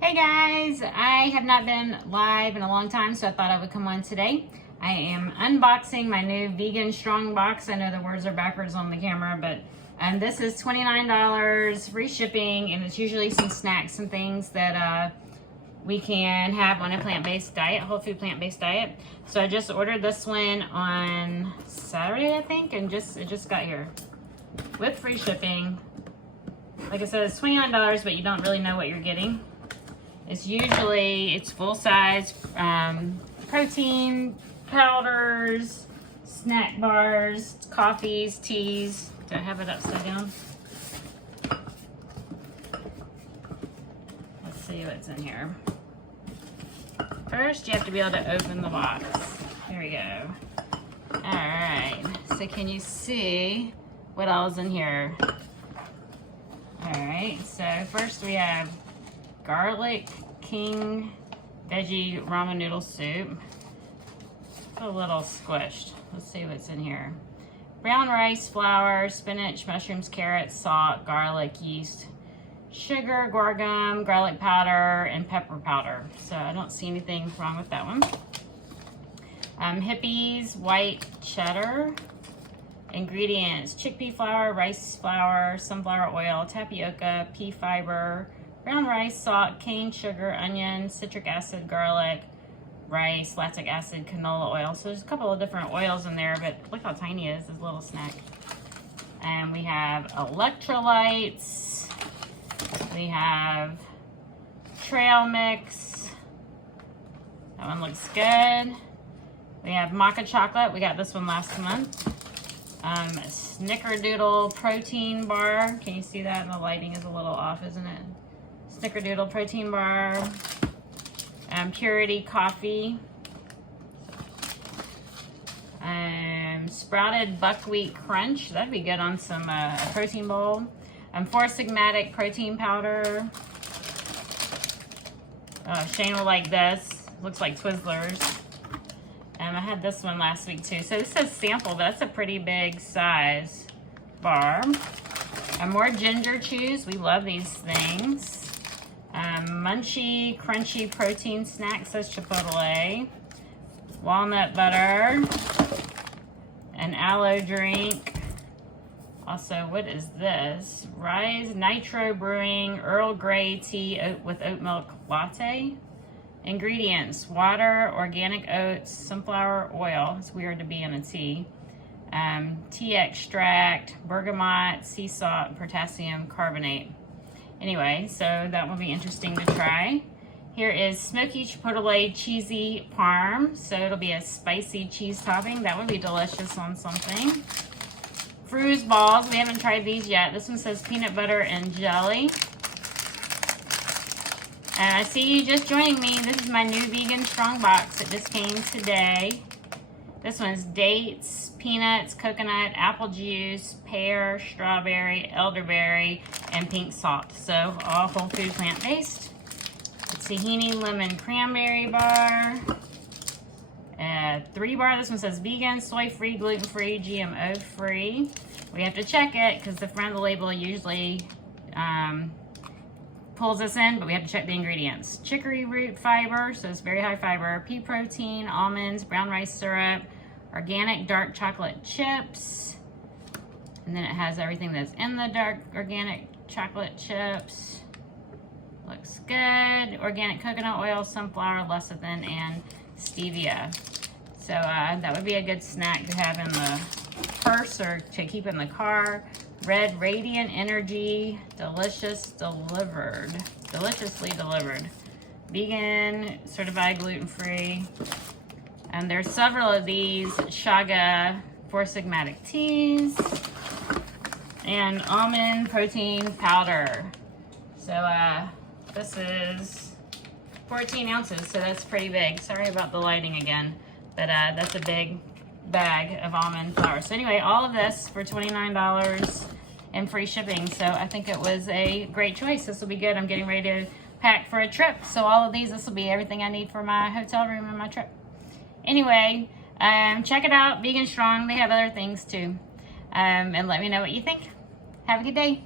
Hey guys, I have not been live in a long time, so I thought I would come on today. I am unboxing my new vegan strong box. I know the words are backwards on the camera, but this is $29, free shipping, and it's usually some snacks and things that we can have on a plant-based diet, whole food plant-based diet. So I just ordered this one on Saturday, I think, and it just got here with free shipping. Like I said, it's $29, but you don't really know what you're getting. It's full size protein powders, snack bars, coffees, teas. Do I have it upside down? Let's see what's in here. First, you have to be able to open the box. Here we go. All right, so can you see what else is in here? All right, so first we have garlic king veggie ramen noodle soup. A little squished. Let's see what's in here. Brown rice, flour, spinach, mushrooms, carrots, salt, garlic, yeast, sugar, guar gum, garlic powder, and pepper powder. So I don't see anything wrong with that one. Hippies, white cheddar. Ingredients: chickpea flour, rice flour, sunflower oil, tapioca, pea fiber, brown rice, salt, cane sugar, onion, citric acid, garlic, rice, lactic acid, canola oil. So there's a couple of different oils in there, but look how tiny it is, this little snack. And we have electrolytes. We have trail mix. That one looks good. We have maca chocolate. We got this one last month. Snickerdoodle protein bar. Can you see that? And the lighting is a little off, isn't it? Snickerdoodle protein bar. Purity coffee. Sprouted buckwheat crunch. That'd be good on some protein bowl. Four Sigmatic protein powder. Shane will like this. Looks like Twizzlers. I had this one last week too. So this says sample, but that's a pretty big size bar. More ginger chews. We love these things. Munchy, crunchy protein snack, says Chipotle. Walnut butter. An aloe drink. Also, what is this? Rise Nitro Brewing Earl Grey tea with oat milk latte. Ingredients: water, organic oats, sunflower oil. It's weird to be in a tea. Tea extract, bergamot, sea salt, and potassium carbonate. Anyway, so that will be interesting to try. Here is smoky chipotle cheesy parm. So it'll be a spicy cheese topping. That would be delicious on something. Fruze balls. We haven't tried these yet. This one says peanut butter and jelly. I see you just joining me. This is my new vegan strong box. It just came today. This one's dates, peanuts, coconut, apple juice, pear, strawberry, elderberry, and pink salt. So all whole food plant-based. Tahini lemon cranberry bar. 3-bar. This one says vegan, soy-free, gluten-free, GMO-free. We have to check it because the front of the label usually pulls us in, but we have to check the ingredients. Chicory root fiber, so it's very high fiber. Pea protein, almonds, brown rice syrup, organic dark chocolate chips. And then it has everything that's in the dark organic chocolate chips. Looks good. Organic coconut oil, sunflower, lecithin, and stevia. So that would be a good snack to have in the purse or to keep in the car. Red Radiant Energy, deliciously delivered. Vegan, certified gluten-free. And there's several of these Shaga Four Sigmatic teas. And almond protein powder. So this is 14 ounces, so that's pretty big. Sorry about the lighting again, but that's a big bag of almond flour. So anyway, all of this for $29 and free shipping. So I think it was a great choice. This will be good. I'm getting ready to pack for a trip. So all of these, this will be everything I need for my hotel room and my trip. Anyway, check it out, Vegan Strong. They have other things too. And let me know what you think. Have a good day.